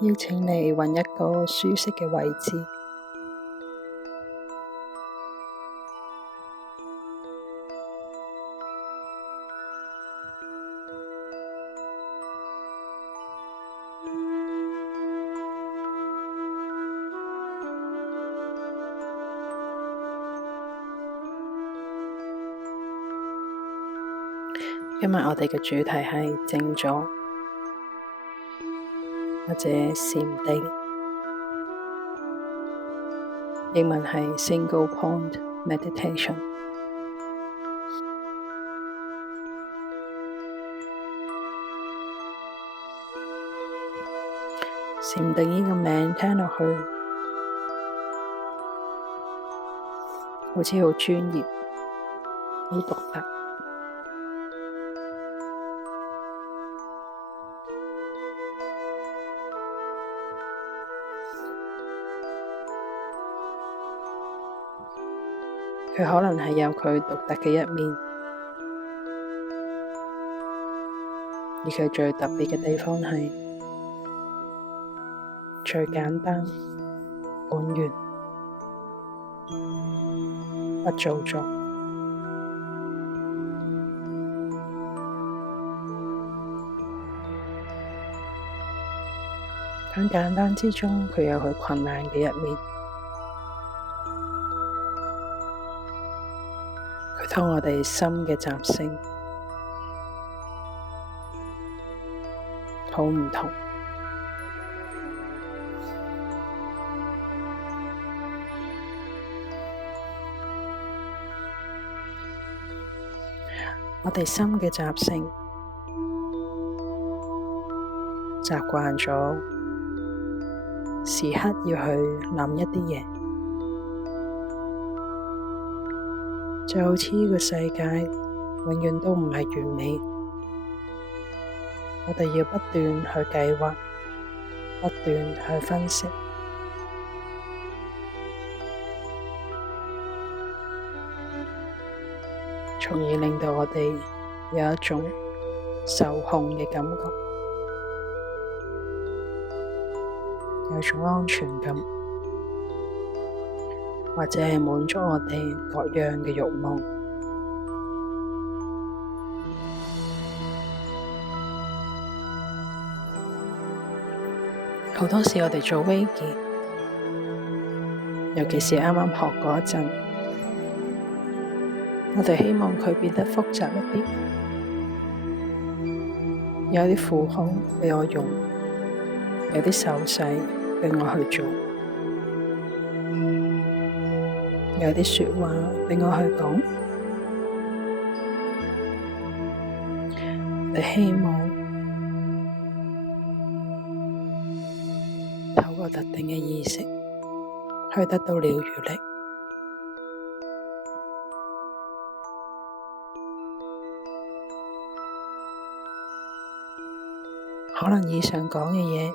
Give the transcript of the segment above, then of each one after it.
邀請你揾一個舒適嘅位置，今日我哋嘅主題係靜坐或者禪定，英文係 Single Point Meditation。禪定呢個名聽落去好似好專業、好獨特。佢可能係有佢獨特嘅一面，而佢最特別嘅地方係最簡單、本源、不造作。喺簡單之中，佢有佢困難嘅一面。佢同我哋心嘅習性好唔同。我哋心嘅習性習慣咗時刻要去諗一啲嘢，就好似呢個世界永遠都唔係完美，我哋要不斷去計劃，不斷去分析，從而令到我哋有一種受控嘅感覺，有一種安全感，或者係滿足我哋各樣嘅慾望。好多時我哋做威傑，尤其是啱啱學嗰陣，我哋希望佢變得複雜一啲，有啲符號畀我用，有啲手勢畀我去做，有啲說話畀我去講。你希望透過特定嘅意識去得到療癒力。可能以上講嘅嘢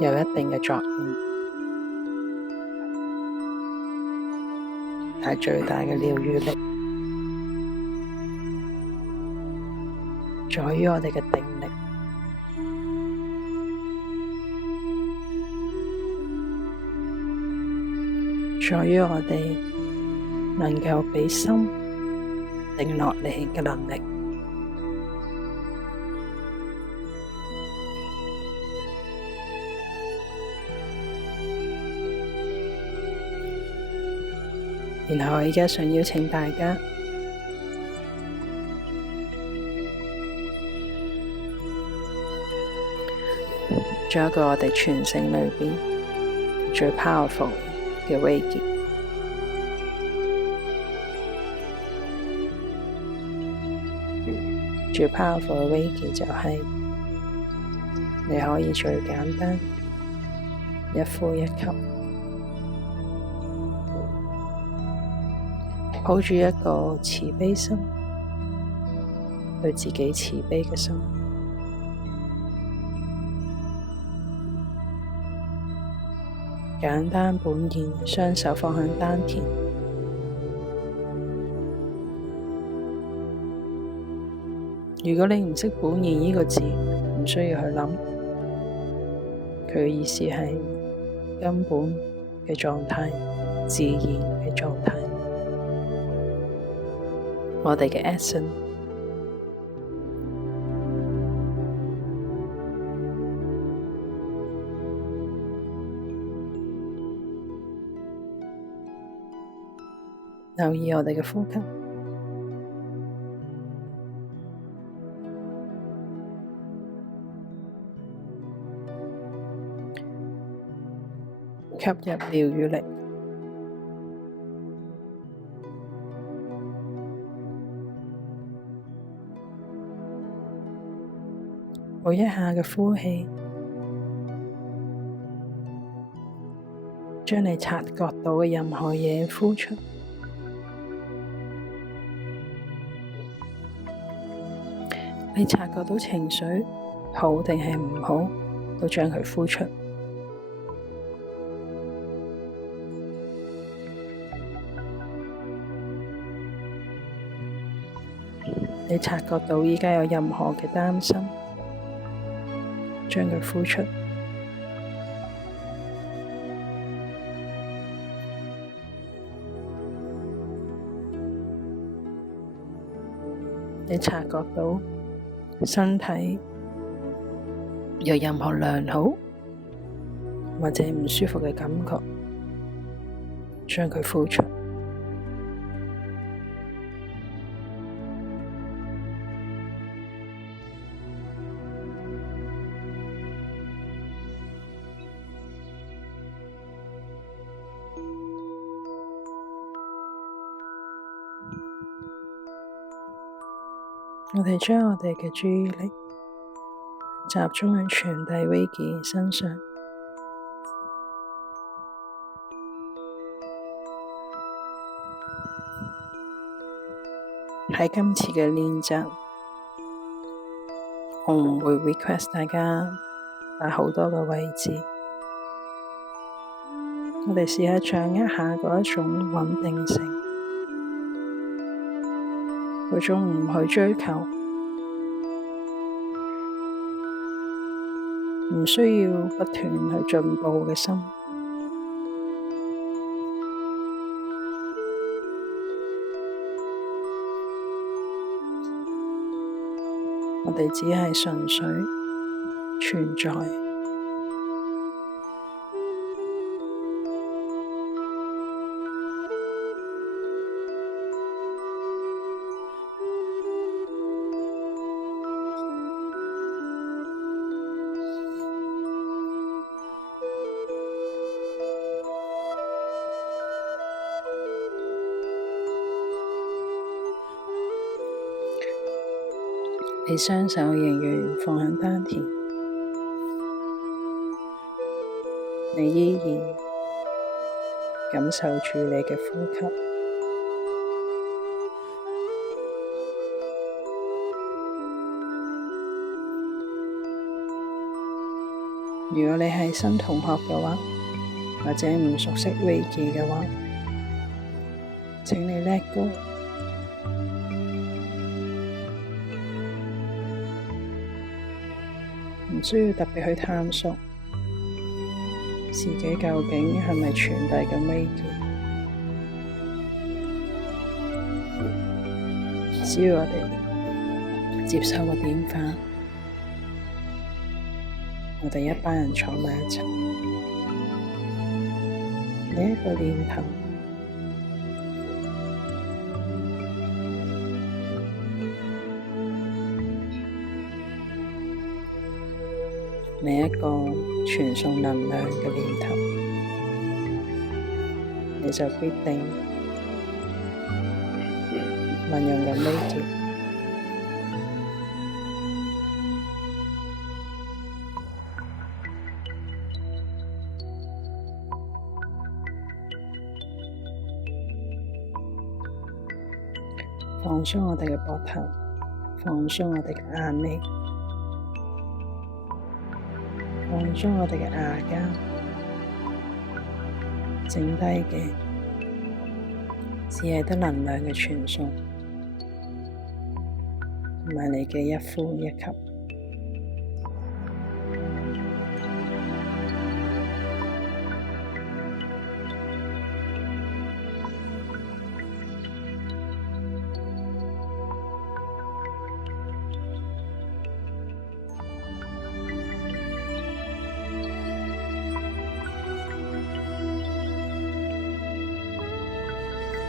有一定嘅作用，但係最大嘅療癒力在於我哋嘅定力，在於我哋能夠畀心定落嚟嘅能力。然後我而家想邀請大家做一個我哋全城裏邊最 powerful 嘅威傑。最 powerful 嘅威傑就係你可以最簡單一呼一吸，抱住一個慈悲心，對自己慈悲嘅心，簡單本然，雙手放向丹田。如果你唔識本然呢個字，唔唔需要去諗。佢嘅意思係根本嘅狀態，自然嘅狀態，我哋嘅 essence。留意我哋嘅呼吸，吸入療癒力，每一下嘅呼氣，將你察覺到嘅任何嘢呼出。你察覺到情緒好定係唔好，都將佢呼出。你察覺到而家有任何嘅擔心，將佢呼出。你察覺到身體有任何良好或者唔舒服嘅感覺，將佢呼出。我哋將我哋嘅注意力集中喺傳遞威爾身上。喺今次嘅練習，我唔會 request 大家擺好多嘅位置。我哋試下掌握下嗰一種穩定性，嗰種唔去追求，唔需要不斷去進步嘅心。我哋只係純粹存在。你雙手仍然放喺丹田，你依然感受住你嘅呼吸。如果你係新同學嘅話，或者唔熟悉 Reiki 嘅話，請你 let go。唔需要特別去探索自己究竟係咪傳遞緊威爾，只要我哋接受個點化，我哋一班人坐埋一齊，呢一個念頭，你一個傳送能量嘅念頭，你就必定運用緊威爾。放鬆我哋嘅膊頭，放鬆我哋嘅眼尾，放鬆我哋嘅牙膠，剩低嘅只係得能量嘅傳送，同埋你嘅一呼一吸。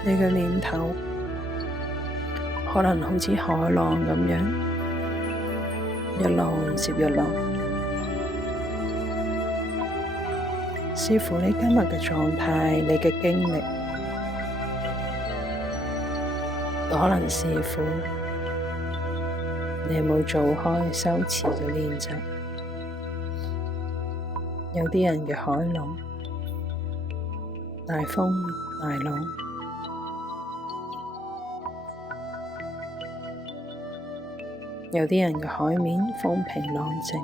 你嘅念頭可能好似海浪咁樣，一浪接一浪，視乎你今日嘅狀態，你嘅經歷，可能視乎你有冇做開修持嘅練習。有啲人嘅海浪，大風大浪，有啲人嘅海面風平浪靜。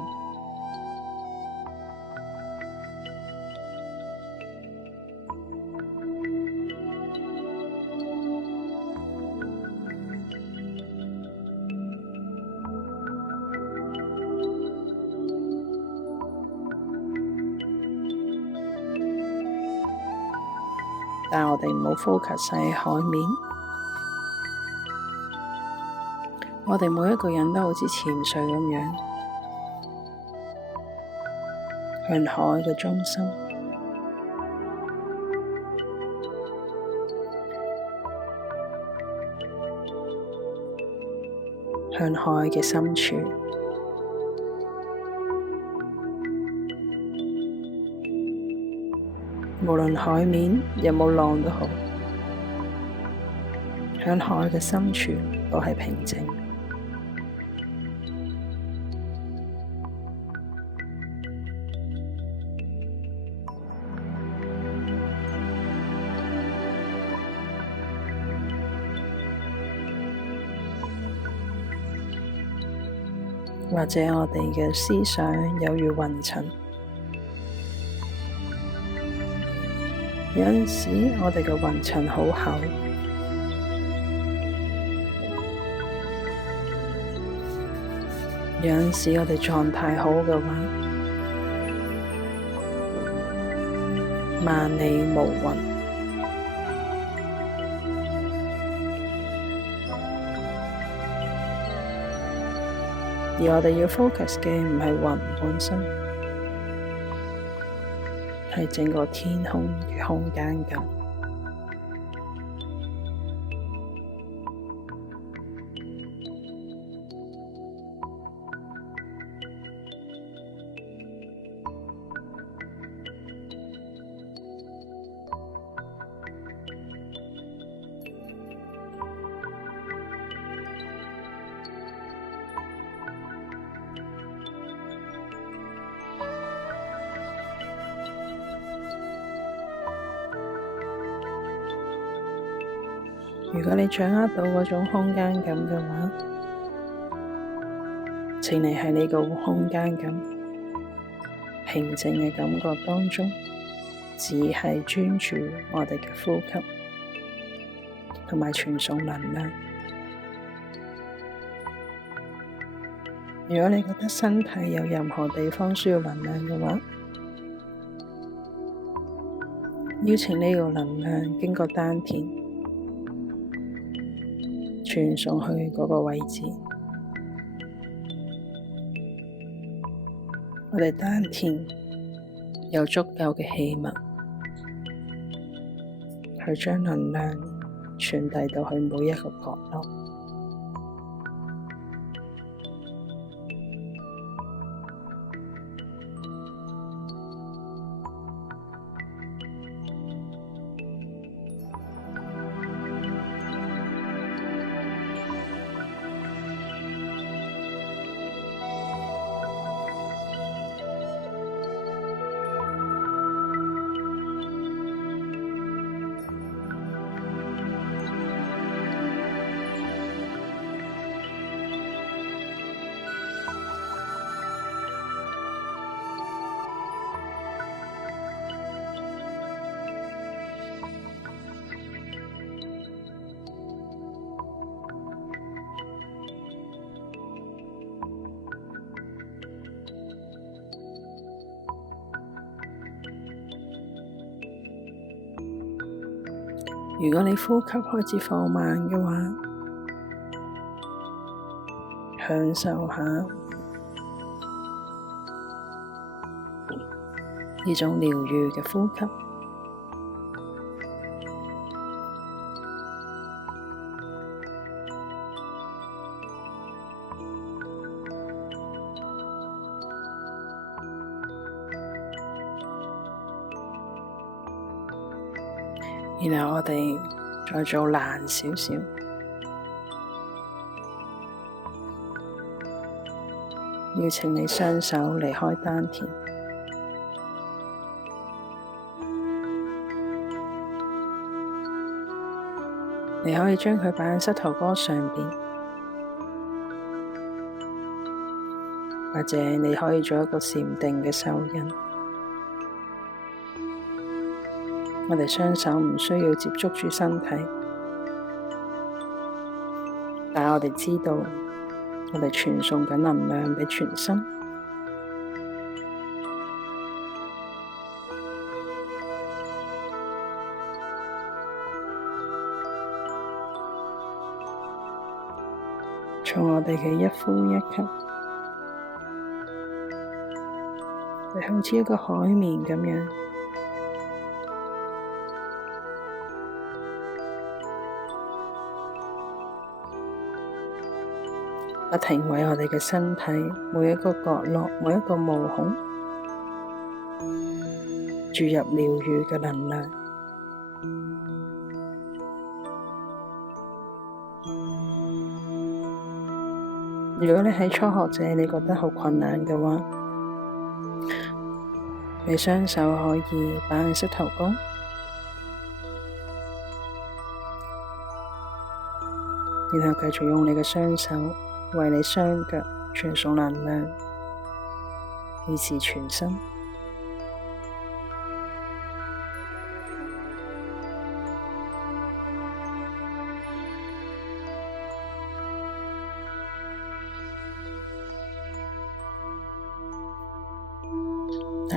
但我哋唔好 focus 喺海面，我哋每一個人都好似潛水咁樣，向海嘅中心，向海嘅深處。無論海面有冇浪都好，向海嘅深處都係平靜。或者我哋嘅思想有如雲層。有陣時，我哋嘅雲層好厚，有陣時我哋狀態好嘅話，萬里無雲。而我哋要 focus 嘅唔係雲本身，係整個天空嘅空間感。如果你掌握到嗰種空間感嘅話，請你喺呢個空間感平靜嘅感覺當中，只係專注我哋嘅呼吸，同埋傳送能量。如果你覺得身體有任何地方需要能量嘅話，邀請呢個能量經過丹田，傳送去嗰個位置。我哋丹田有足夠嘅氣脈，去將能量傳遞到去每一個角落。如果你呼吸開始放慢嘅話，享受下呢種療癒嘅呼吸，然後我哋再做難少少，邀請你雙手離開丹田，你可以將佢擺喺膝頭哥上邊，或者你可以做一個禪定嘅手印。我哋雙手唔需要接觸住身體，但係我哋知道，我哋傳送緊能量畀全身。從我哋嘅一呼一吸，就好似一個海綿咁樣，不停為我哋嘅身體每一個角落、每一個毛孔注入療癒嘅能量。如果你係初學者，你覺得好困難嘅話，你雙手可以擺喺膝頭哥，然後繼續用你嘅雙手為你雙腳傳送能量，以至全身。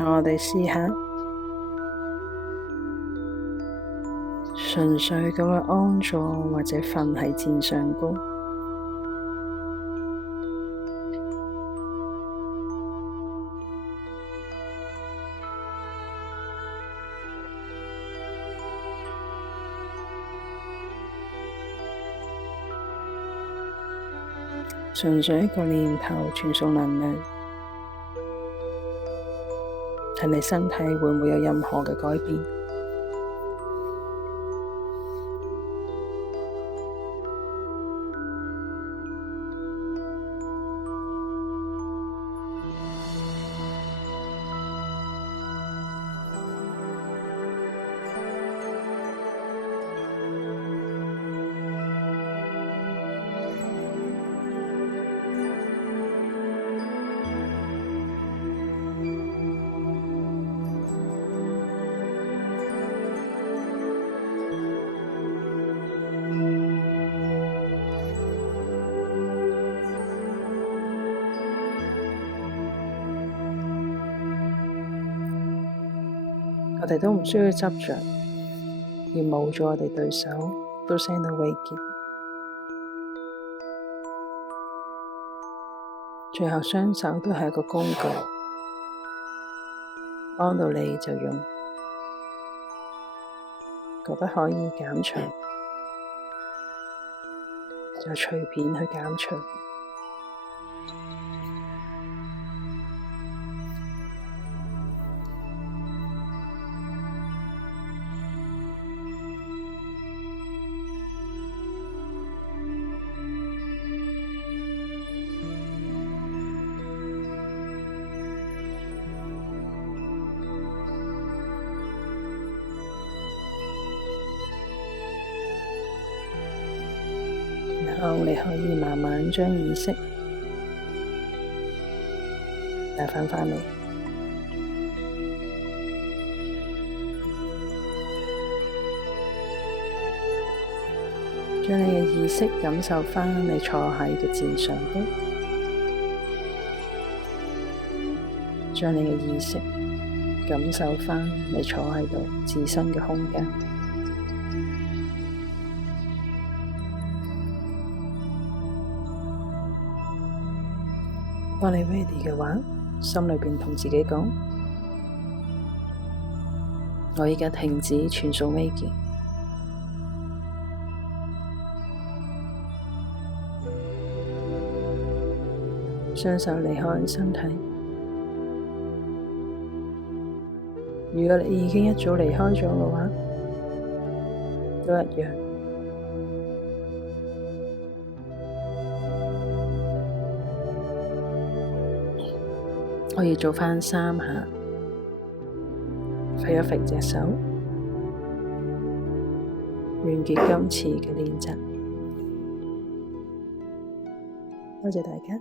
我哋試下純粹咁樣安坐或者瞓喺墊上高，純粹一個念頭傳送能量。睇你身體會唔會有任何嘅改變？我哋都唔需要執着，而冇咗我哋對手都升到慰藉。最後雙手都係一個工具，幫到你就用，覺得可以減除就隨便去減除。然後你可以慢慢將意識帶返嚟，將你嘅意識感受返你坐喺個墊上高，將你嘅意識感受返你坐喺度自身嘅空間。當你 ready 嘅話，心裏邊同自己講：我而家停止傳送微鍵，雙手離開身體。如果你已經一早離開咗嘅話，都一樣。我要做返3下，揈一揈隻手，完結今次嘅練習。多謝大家。